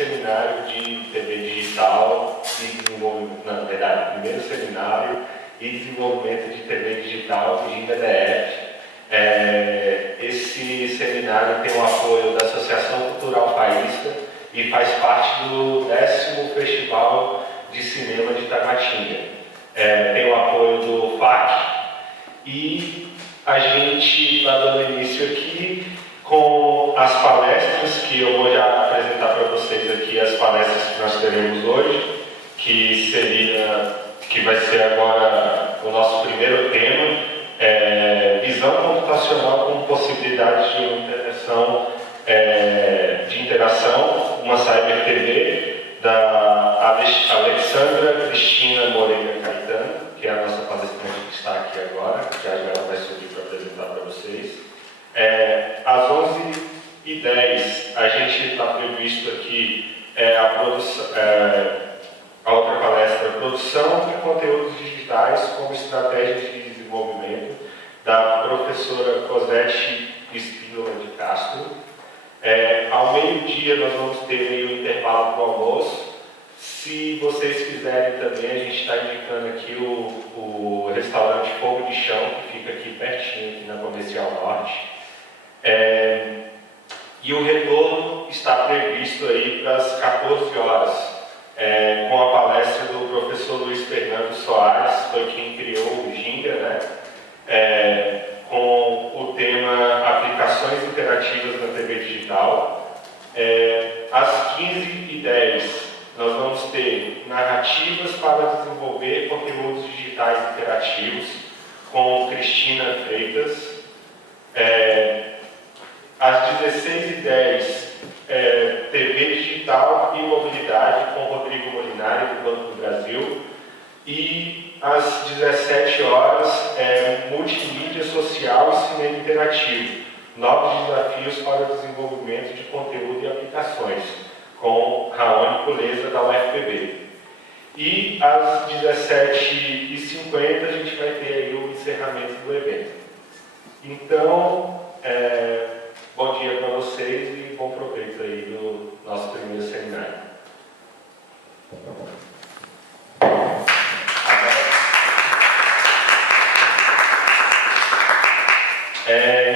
seminário de TV digital e desenvolvimento, na verdade, primeiro seminário e desenvolvimento de TV digital de Ginga DF. Esse seminário tem o apoio da Associação Cultural Faísca e faz parte do 10º Festival de Cinema de Taguatinga. Tem o apoio do FAC e a gente está dando início aqui com as palestras, que eu vou já apresentar para vocês aqui as palestras que nós teremos hoje, que vai ser agora o nosso primeiro tema, visão computacional como possibilidades de interação, uma Cyber TV, da Alexandra Cristina Moreira Caetano, que é a nossa palestrante que está aqui agora, já ela vai subir para apresentar para vocês. Às 11h10, a gente está previsto aqui a outra palestra, produção de conteúdos digitais como estratégias de desenvolvimento, da professora Cosete Espínola de Castro. Ao meio-dia nós vamos ter o intervalo para o almoço. Se vocês quiserem também, a gente está indicando aqui o restaurante Fogo de Chão, que fica aqui pertinho, aqui na Comercial Norte. E o retorno está previsto aí para as 14 horas, com a palestra do professor Luiz Fernando Soares, foi quem criou o Ginga, né? Com o tema Aplicações Interativas na TV Digital. Às 15h10, nós vamos ter narrativas para desenvolver conteúdos digitais interativos com Cristina Freitas. Às 16h10, TV Digital e Mobilidade com Rodrigo Molinari, do Banco do Brasil. E às 17 horas, Multimídia Social e Cinema Interativo, novos desafios para o desenvolvimento de conteúdo e aplicações, com Raoni Puleza, da UFPB. E às 17h50 a gente vai ter aí o encerramento do evento. Então, bom dia para vocês e bom proveito aí do nosso primeiro seminário.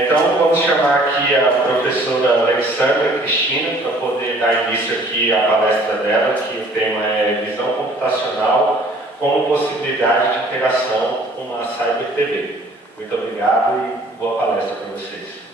Então, vamos chamar aqui a professora Alexandra Cristina para poder dar início aqui à palestra dela, que o tema é Visão Computacional como possibilidade de interação com a Cyber TV. Muito obrigado e boa palestra para vocês.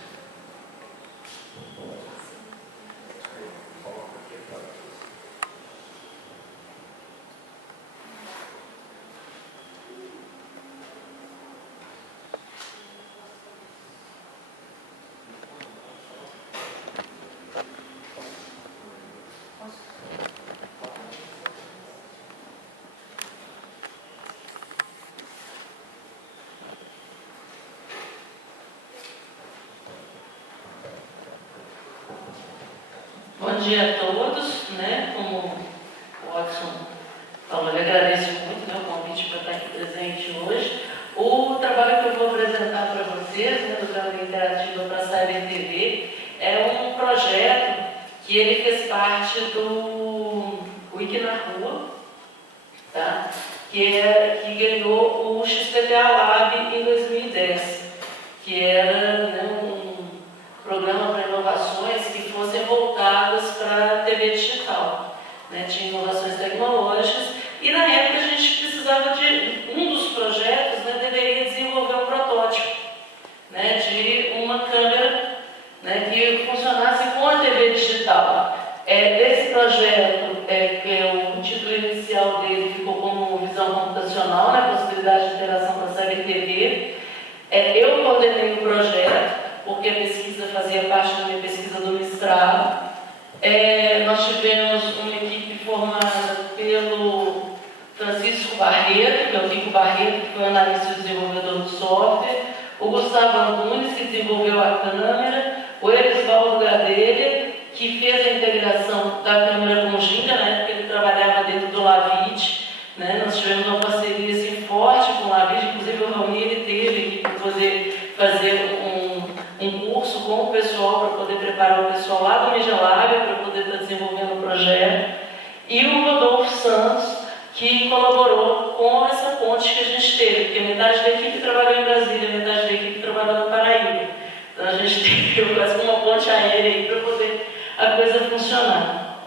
Bom dia a todos, né? Como o Watson falou, eu agradeço muito, né, o convite para estar aqui presente hoje. O trabalho que eu vou apresentar para vocês, né, do Trabalho Interativo para a Cyber TV, é um projeto que ele fez parte do Wiki na Rua, tá? que ganhou o XPTO Lab em 2010, que era, né, um programa para inovações que fossem voltadas para a TV digital, né? Tinha inovações tecnológicas e na época a gente precisava de um dos projetos, né, deveria desenvolver um protótipo, né, de uma câmera, né, que funcionasse com a TV digital. Desse projeto, o título inicial dele ficou como Visão Computacional, né, possibilidade de interação com a Cyber TV. Eu coordenei o projeto, porque a pesquisa fazia parte da minha pesquisa do mestrado. Nós tivemos uma equipe formada pelo Francisco Barreto, que é o Kiko Barreto, que foi analista e desenvolvedor do software, o Gustavo Antunes, que desenvolveu a câmera, o Erisvaldo Gadelha, que fez a integração da câmera com o Ginga, né, porque ele trabalhava dentro do Lavit, né? Nós tivemos uma parceria assim, forte com o Lavit, inclusive o Raoni ele teve aqui para poder fazer um curso com o pessoal, para poder preparar o pessoal lá do Migelab, para poder fazer desenvolvendo o projeto, e o Rodolfo Santos, que colaborou com essa ponte que a gente teve, porque metade da equipe trabalhou em Brasília, metade da equipe trabalhou na Paraíba. Então a gente teve quase uma ponte aérea aí para poder a coisa funcionar.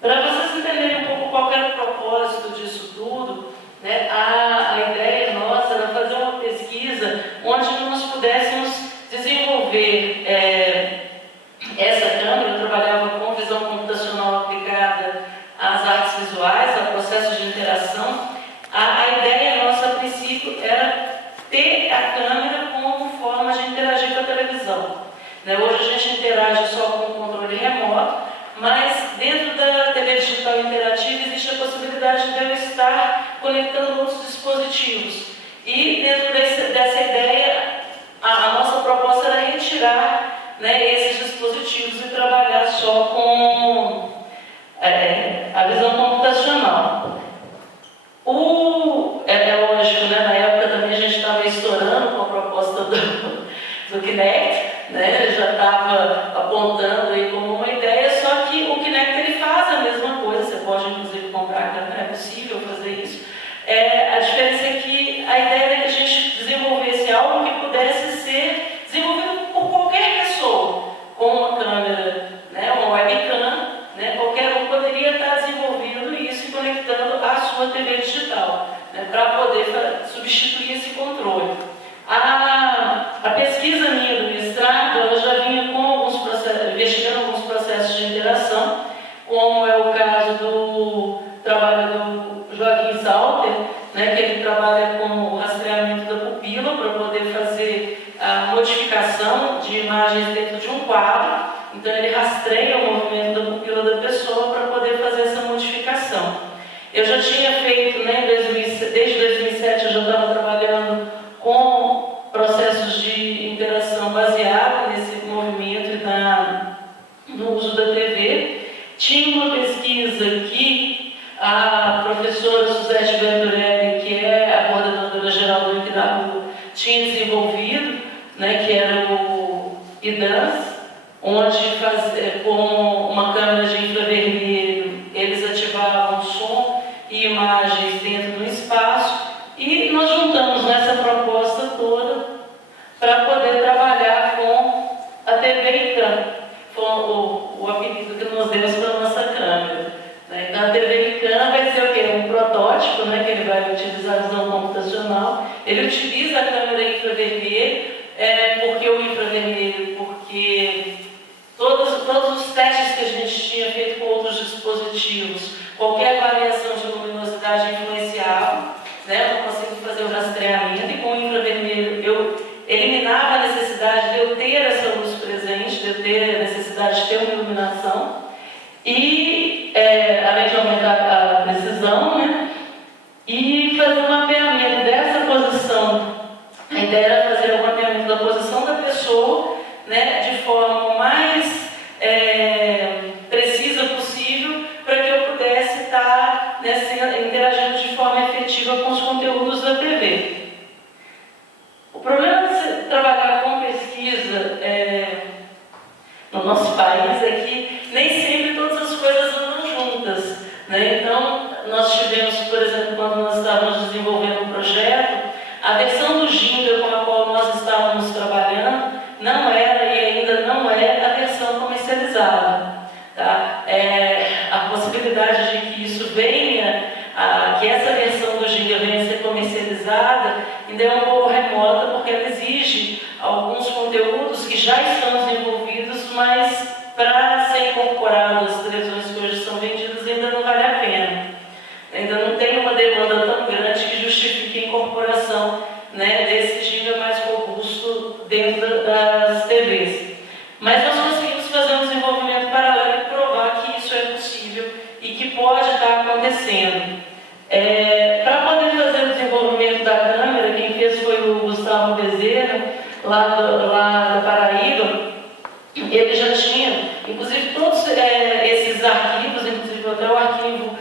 Para vocês entenderem um pouco qual era o propósito disso tudo, né, a ideia nossa era fazer uma pesquisa onde nós pudéssemos desenvolver essa câmera. Eu trabalhava com visão computacional aplicada às artes visuais, a processos de interação. A ideia nossa, a princípio, era ter a câmera como forma de interagir com a televisão. Né? Hoje a gente interage só com o controle remoto, mas dentro da TV digital interativa existe a possibilidade de eu estar conectando outros dispositivos. E dentro dessa ideia, a nossa proposta era retirar, né, esses dispositivos e trabalhar só com a visão computacional. É lógico, né, na época também a gente estava estourando com a proposta do Kinect, né, já estava apontando aí como uma ideia, só que o Kinect ele faz a mesma coisa, você pode inclusive comprar a câmera, é possível fazer isso. A diferença é que a ideia era que a gente desenvolvesse algo que pudesse ser desenvolvido por qualquer pessoa, com uma câmera, né, uma webcam, né, qualquer um poderia estar desenvolvendo isso e conectando a sua TV digital, né, para poder substituir esse controle. A pesquisa minha do mestrado, ela já vinha com investigando alguns processos de interação, como é o caso do trabalho do Joaquim Salter, né, que ele trabalha com o rastreamento da pupila para poder fazer a modificação de imagens dentro de um quadro. Então ele rastreia o movimento da pupila da pessoa para poder fazer essa modificação. Eu já tinha feito, né, desde 2007 eu já estava trabalhando com processos de interação baseado nesse movimento e no uso da TV. Tinha uma pesquisa que a professora Suzete Venturelli, que é a coordenadora geral do INCNARU, tinha desenvolvido, né, que era o IDANS, onde com uma câmera de infravermelho eles ativavam som e imagens dentro do espaço, e nós juntamos nessa proposta toda para poder trabalhar com a TV ICAM, foi o apelido que nós demos para a nossa câmera. Né? Então a TV ICAM vai ser o quê? Um protótipo, né, que ele vai utilizar a visão computacional. Ele utiliza a câmera infravermelho, porque o infravermelho, porque todos os testes que a gente tinha feito com outros dispositivos, qualquer variação de luminosidade influenciava, né? Eu não consigo fazer o rastreamento, e com o infravermelho eu eliminava a necessidade de eu ter essa luz presente, de eu ter a necessidade de ter uma iluminação, e além de aumentar a precisão, né? E fazer um mapeamento dessa posição. A ideia era fazer um mapeamento da posição da pessoa, né, de forma mais precisa possível, para que eu pudesse estar, né, interagindo de forma efetiva com os conteúdos da TV. O problema de trabalhar com pesquisa no nosso país é que nem sempre todas as coisas andam juntas, né? Então, nós tivemos, por exemplo, quando nós estávamos desenvolvendo um projeto, a versão do Ginga com a qual nós estávamos trabalhando não era e ainda não é a versão comercializada. Tá? A possibilidade de que isso venha, que essa versão do Ginga venha a ser comercializada, ainda é um pouco remota, porque ela exige alguns conteúdos que já estão desenvolvidos, mas para ser incorporado às televisões que hoje são vendidas ainda não vale a pena. Ainda não tem uma demanda tão grande que justifique a incorporação, né, desse Ginga mais robusto dentro das TVs. Mas nós conseguimos fazer um desenvolvimento paralelo e provar que isso é possível e que pode estar acontecendo. Para poder fazer o desenvolvimento da câmera, quem fez foi o Gustavo Bezerra, lá da Paraíba. Ele já tinha, inclusive, todos esses arquivos, inclusive até o arquivo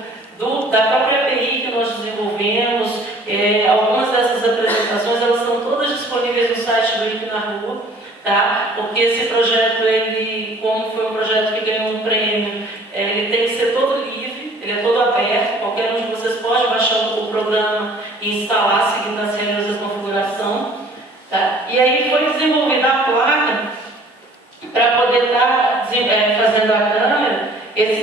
da própria API que nós desenvolvemos. Algumas dessas apresentações, elas estão todas disponíveis no site do INCNARU, tá? Porque esse projeto, como foi um projeto que ganhou um prêmio, ele aberto, qualquer um de vocês pode baixar o programa e instalar seguindo as regras da configuração. Tá? E aí foi desenvolvida a placa para poder estar fazendo a câmera.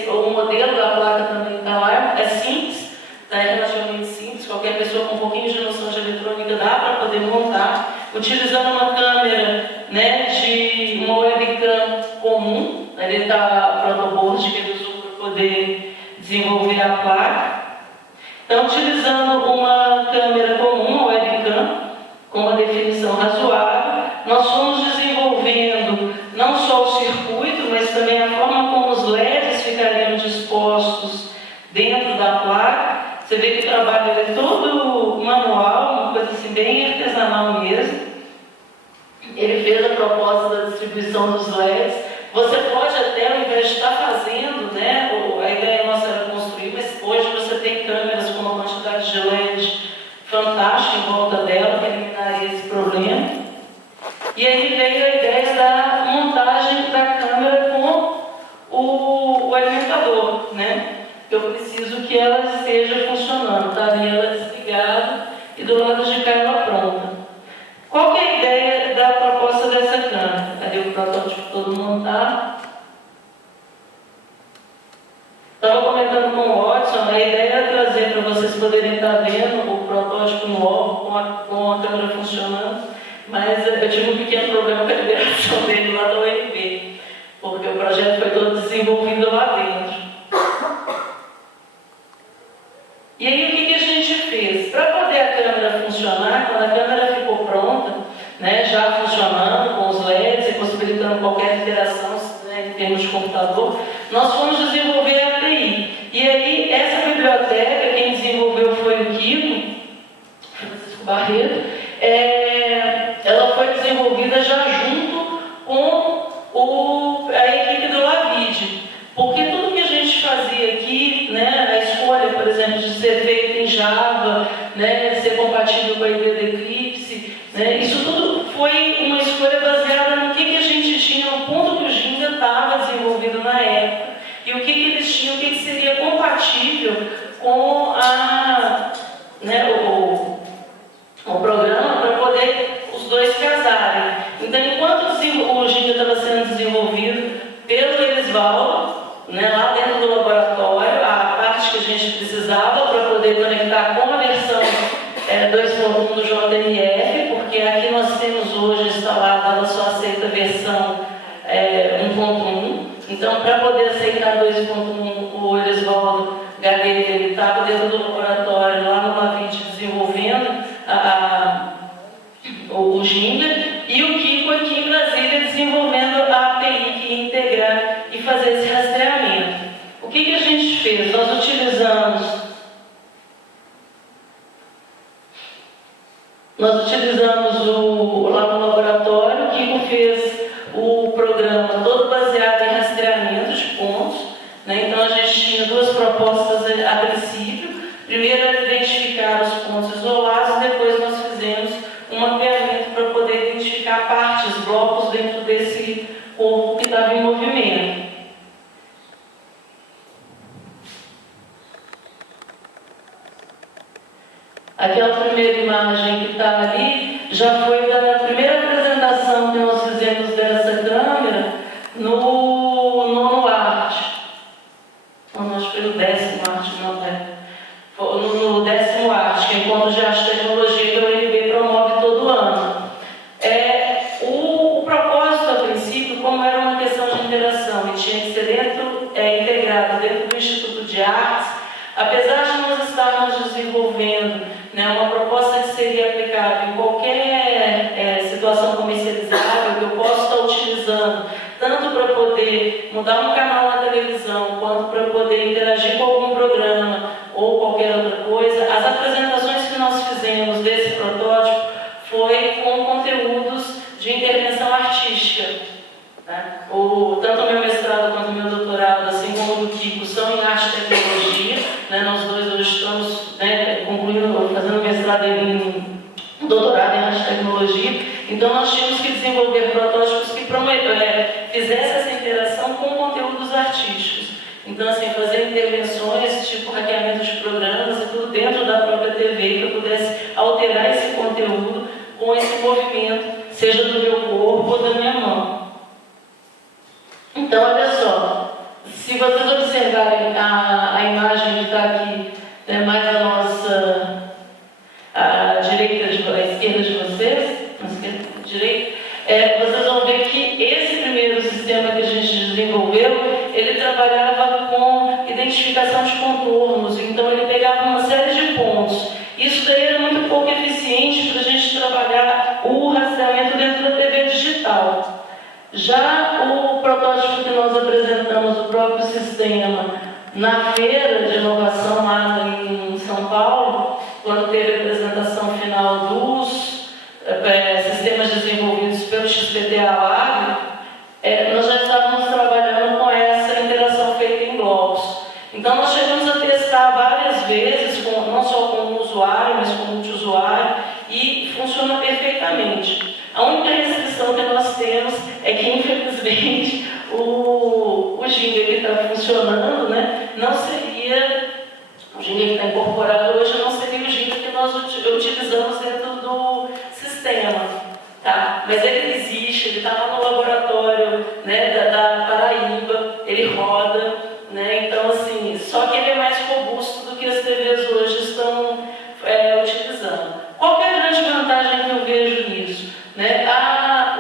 O modelo da placa também está lá, é simples, tá? É relativamente simples, qualquer pessoa com um pouquinho de noção de eletrônica dá para poder montar, utilizando uma câmera, né, de uma webcam comum. Ali está o protoboard que ele usou para poder desenvolver a placa. Então, utilizando uma câmera comum, uma webcam, com uma definição razoável, nós fomos desenvolvendo não só o circuito, mas também a forma como os LEDs ficariam dispostos dentro da placa. Você vê que o trabalho é todo manual, uma coisa assim bem artesanal mesmo. Ele fez a proposta da distribuição dos LEDs. Você pode até, ao invés de estar fazendo, né, a ideia nossa era construir, mas hoje você tem câmeras com uma quantidade de LED fantástica em volta dela, que eliminaria esse problema. E aí veio a ideia da montagem da câmera com o alimentador, né? Eu preciso que ela esteja funcionando, tá ali ela desligada e do lado de cá ela pronta. Qual que é a ideia da proposta dessa câmera? Ali o protótipo todo montado. Estava comentando com o Watson, a ideia é trazer para vocês poderem estar vendo o protótipo novo com a câmera funcionando, mas eu tive um pequeno problema com a liberação dele lá da UNB, porque o projeto foi todo desenvolvido lá dentro. E aí o que a gente fez? Para poder a câmera funcionar, quando a câmera ficou pronta, né, já funcionando com os LEDs e possibilitando qualquer interação, né, em termos de computador, nós fomos desenvolver a API. E aí essa biblioteca, quem desenvolveu foi o Kiko, Francisco Barreto, ela foi desenvolvida já junto com a equipe do Lavid. Porque tudo que a gente fazia aqui, né, a escolha, por exemplo, de ser feita em Java, né, de ser compatível com a ideia do Eclipse, né, isso tudo foi uma escolha baseada no que a gente tinha, no ponto que o Ginga estava desenvolvido na época, e o que eles tinham, o que seria compatível com né, o programa para poder os dois casarem. Então, enquanto o Ginga estava sendo desenvolvido pelo Elisvaldo, né, lá dentro do laboratório, a parte que a gente precisava para poder conectar com a versão 2.1 do JMF, porque aqui nós temos hoje instalada, ela só aceita a versão 1.1. Então, para poder aceitar 2.1, o Elisvaldo Gagueira, ele estava dentro do laboratório, lá no Lavid, desenvolvendo o Ginga, e o Kiko aqui em Brasília desenvolvendo a API que ia integrar e fazer esse rastreamento. O que a gente fez? Nós utilizamos lá no laboratório, o Kiko fez o programa todo baseado em rastreamento de pontos, né? Então a gente tinha duas propostas a princípio. Primeiro era identificar os pontos isolados, e depois nós fizemos um mapeamento para poder identificar partes, blocos dentro desse corpo que estava em movimento. Aquela primeira imagem que está ali já foi da primeira apresentação que nós fizemos dessa câmera no nono arte. Acho que foi no 10º arte, não é? No 10º arte, que é Encontro de Arte e Tecnologia, que a UNB promove todo ano. O propósito, a princípio, como era uma questão de interação e tinha que ser integrado dentro do Instituto de Artes, apesar de nós estarmos desenvolvendo, né, uma proposta que seria aplicável em qualquer situação comercializável, que eu posso estar utilizando, tanto para poder mudar um canal na televisão, quanto para poder interagir com algum programa ou qualquer outra coisa, as apresentações que nós fizemos desse protótipo foi com conteúdos de intervenção artística. Né? Tanto o meu mestrado quanto o meu doutorado, assim como o do Kiko, são em arte e tecnologia. Né? Nós dois hoje estamos, né, concluindo, fazendo mestrado em doutorado em arte e tecnologia. Então nós tínhamos que desenvolver protótipos que fizessem essa interação com conteúdos artísticos. Então, assim, fazer intervenções tipo hackeamento com esse movimento, seja do meu corpo ou da minha mão. Então, olha só, se vocês observarem a imagem que está aqui, né, mais a nossa a esquerda de vocês, direita, vocês vão ver que esse primeiro sistema que a gente desenvolveu, ele trabalhava com identificação de contornos, então ele pegava uma série de pontos. Isso daí era muito pouco eficiente para a gente trabalhar o rastreamento dentro da TV digital. Já o protótipo que nós apresentamos, o próprio sistema, na feira de inovação lá em São Paulo, quando teve a apresentação final dos sistemas desenvolvidos pelo XPTO Lab, nós já estávamos trabalhando com essa interação feita em blocos. Então nós chegamos a testar várias vezes, não só com um usuário, mas com multiusuário, e funciona perfeitamente. A única restrição que nós temos é que, infelizmente, o Ginga que está funcionando, né, não seria, o Ginga que está incorporado hoje não seria o Ginga que nós utilizamos dentro do sistema, tá? Mas ele existe, ele está lá no laboratório, né, da Paraíba, ele roda, né? Então, assim, só que ele é mais robusto do que as TVs hoje estão utilizando. Qual que é a grande vantagem que eu vejo nisso? Né?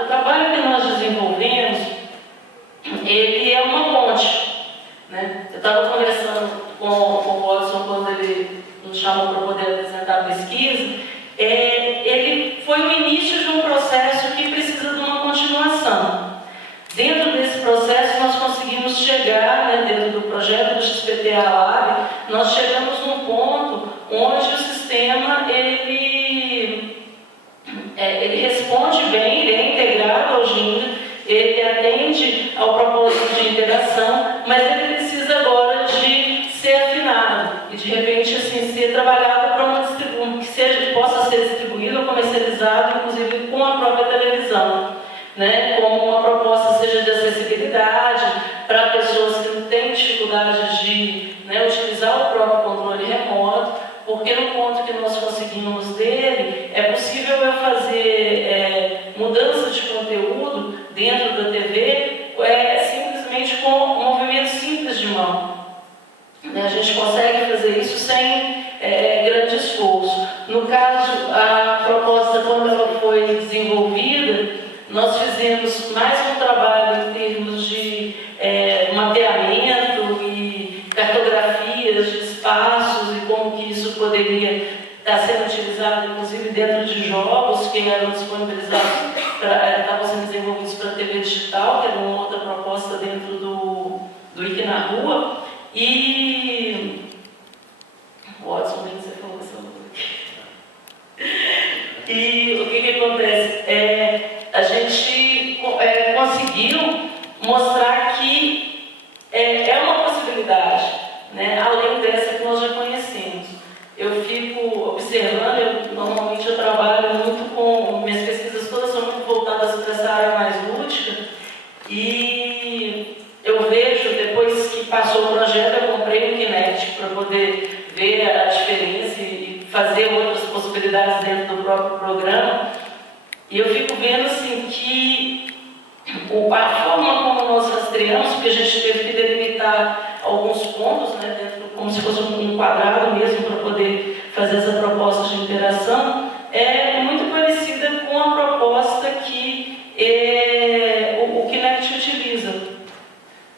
O trabalho que nós desenvolvemos, ele é uma ponte. Né? Eu estava conversando com o Watson quando ele nos chamou para poder apresentar a pesquisa. Ele foi o início de um processo que precisa de uma continuação. Dentro desse processo, nós conseguimos chegar, né, dentro do projeto do XPTO Lab, nós chegamos num ponto onde o sistema ele responde bem, ele é integrado ao Ginga, ele atende ao propósito de interação, mas ele precisa agora de ser afinado e de repente assim, ser trabalhado para uma distribuição que possa ser distribuído ou comercializado, inclusive com a própria televisão, né? Como uma proposta seja de acessibilidade para pessoas que não têm dificuldade de, né, utilizar o próprio controle remoto, porque no ponto que nós conseguimos dele, é possível eu fazer mudança de conteúdo dentro da TV simplesmente com movimentos simples de mão. A gente consegue fazer isso sem grande esforço. No caso, a proposta, quando ela foi desenvolvida, nós fizemos mais um trabalho em termos de mapeamento e cartografias de espaços e como que isso poderia estar sendo utilizado, inclusive dentro de jogos que eram disponibilizados, estavam sendo desenvolvidos para a TV digital, que era uma outra proposta dentro do Ike na Rua. E Watson, bem que você falou essa coisa. E o que acontece? A gente conseguiu mostrar que é uma possibilidade, né, além dessa que nós já conhecemos. Eu fico observando, normalmente eu trabalho muito com, minhas pesquisas todas são muito voltadas para essa área mais lúdica, e eu vejo, depois que passou o projeto, eu comprei um Kinect para poder ver a diferença e fazer outras possibilidades dentro do próprio programa. E eu fico vendo assim que a forma como nós rastreamos, porque a gente teve que delimitar alguns pontos, né, dentro, como se fosse um quadrado mesmo, para poder fazer essa proposta de interação, é muito parecida com a proposta que o Kinect utiliza.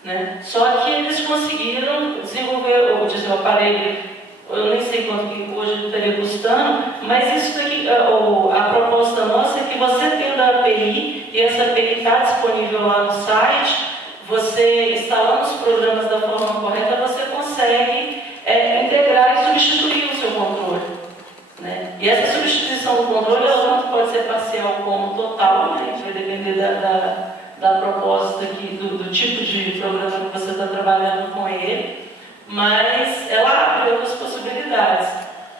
Né? Só que eles conseguiram desenvolver o aparelho, eu nem sei quanto que hoje estaria custando, mas isso daqui, a proposta nossa é que você tendo a API, e essa API está disponível lá no site, você instalando os programas da forma correta, você consegue integrar e substituir o seu controle. Né? E essa substituição do controle, ela tanto pode ser parcial como total, né? Vai depender da proposta aqui, do tipo de programa que você está trabalhando com ele, mas ela abre outras possibilidades,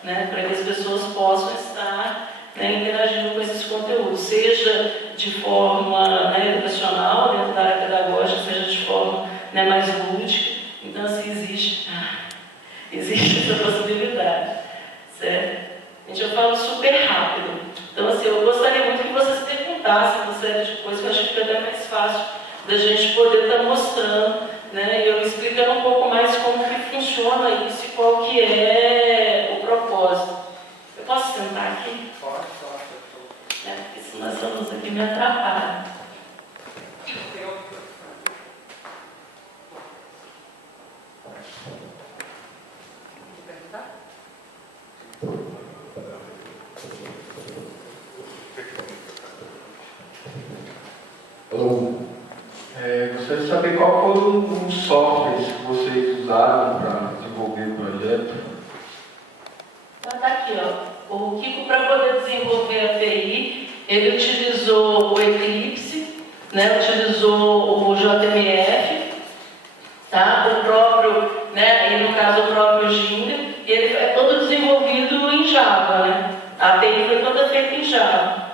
né, para que as pessoas possam estar, né, interagindo com esses conteúdos, seja de forma, né, educacional, dentro da área pedagógica, seja de forma, né, mais lúdica. Então, assim, existe essa possibilidade, certo? Gente, eu falo super rápido. Então, assim, eu gostaria série de coisas que eu acho que fica até mais fácil da gente poder estar mostrando, né? E eu explicando um pouco mais como que funciona isso e qual que é o propósito. Eu posso sentar aqui? Pode. Porque senão essa luz aqui me atrapalha. Alô. Gostaria de saber qual foram os softwares que vocês usaram para desenvolver o projeto. Está aqui, ó. O Kiko, para poder desenvolver a API, ele utilizou o Eclipse, né? Utilizou o JMF, tá? O próprio, né? E no caso o próprio Jinga, e ele é todo desenvolvido em Java, né? A API foi toda feita em Java,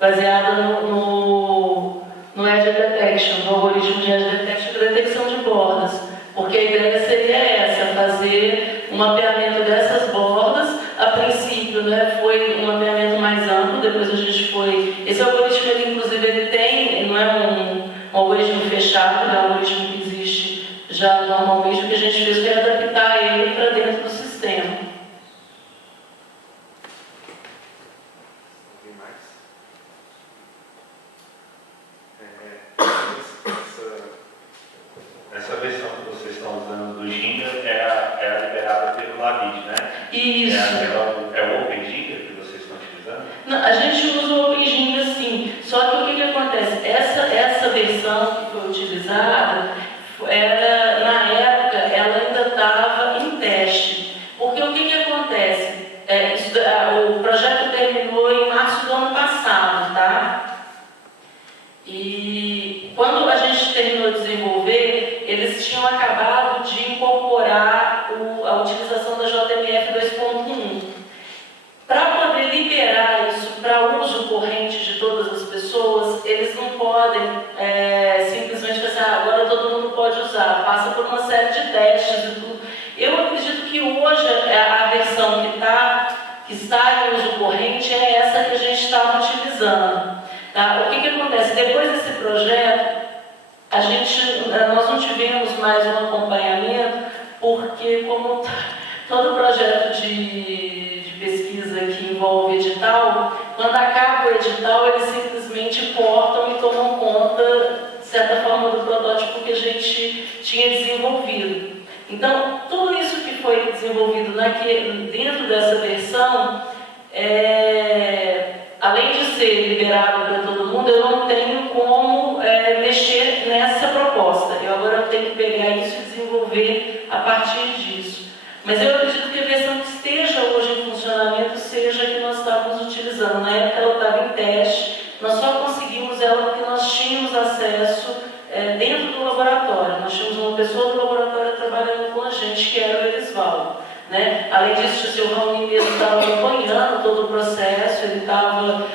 baseada no Edge Detection, no algoritmo de Edge Detection para detecção de bordas, porque a ideia seria essa, fazer um mapeamento dessas bordas. A princípio, né, foi um mapeamento mais amplo, depois a gente foi... Esse algoritmo, ele, inclusive, ele tem, não é um algoritmo fechado, é um algoritmo que existe já normalmente, o que a gente fez foi adaptar ele para dentro do sistema. Essa versão que vocês estão usando do Jinga é liberada pelo Lavid, né? Isso. É o OpenJinga que vocês estão utilizando? Não, a gente usa o OpenJinga sim, só que o que acontece? Essa versão que foi utilizada, na época, ela ainda estava em teste. Porque o que acontece? O projeto terminou em março do ano passado, tá? E quando a gente terminou de desenvolver, eles tinham acabado de incorporar a utilização da JMF 2.1. Para poder liberar isso para uso corrente de todas as pessoas, eles não podem simplesmente pensar, agora todo mundo pode usar, passa por uma série de testes e tudo. Eu acredito que hoje a versão que está em uso corrente é essa que a gente estava utilizando. Tá? O que acontece? Depois desse projeto, nós não tivemos mais um acompanhamento, porque como todo projeto de pesquisa que envolve edital, quando acaba o edital, eles simplesmente cortam e tomam conta, de certa forma, do protótipo que a gente tinha desenvolvido. Então, tudo isso que foi desenvolvido dentro dessa versão, além de ser liberado para todo mundo, eu não tenho como mexer nessa proposta. Eu agora tenho que pegar isso e desenvolver a partir disso. Mas eu acredito que a versão que esteja hoje em funcionamento seja a que nós estávamos utilizando. Na época ela estava em teste, nós só conseguimos ela porque nós tínhamos acesso dentro do laboratório. Nós tínhamos uma pessoa do laboratório trabalhando com a gente, que era o Elisvaldo. Né? Além disso, o seu Raoni mesmo estava acompanhando todo o processo, ele estava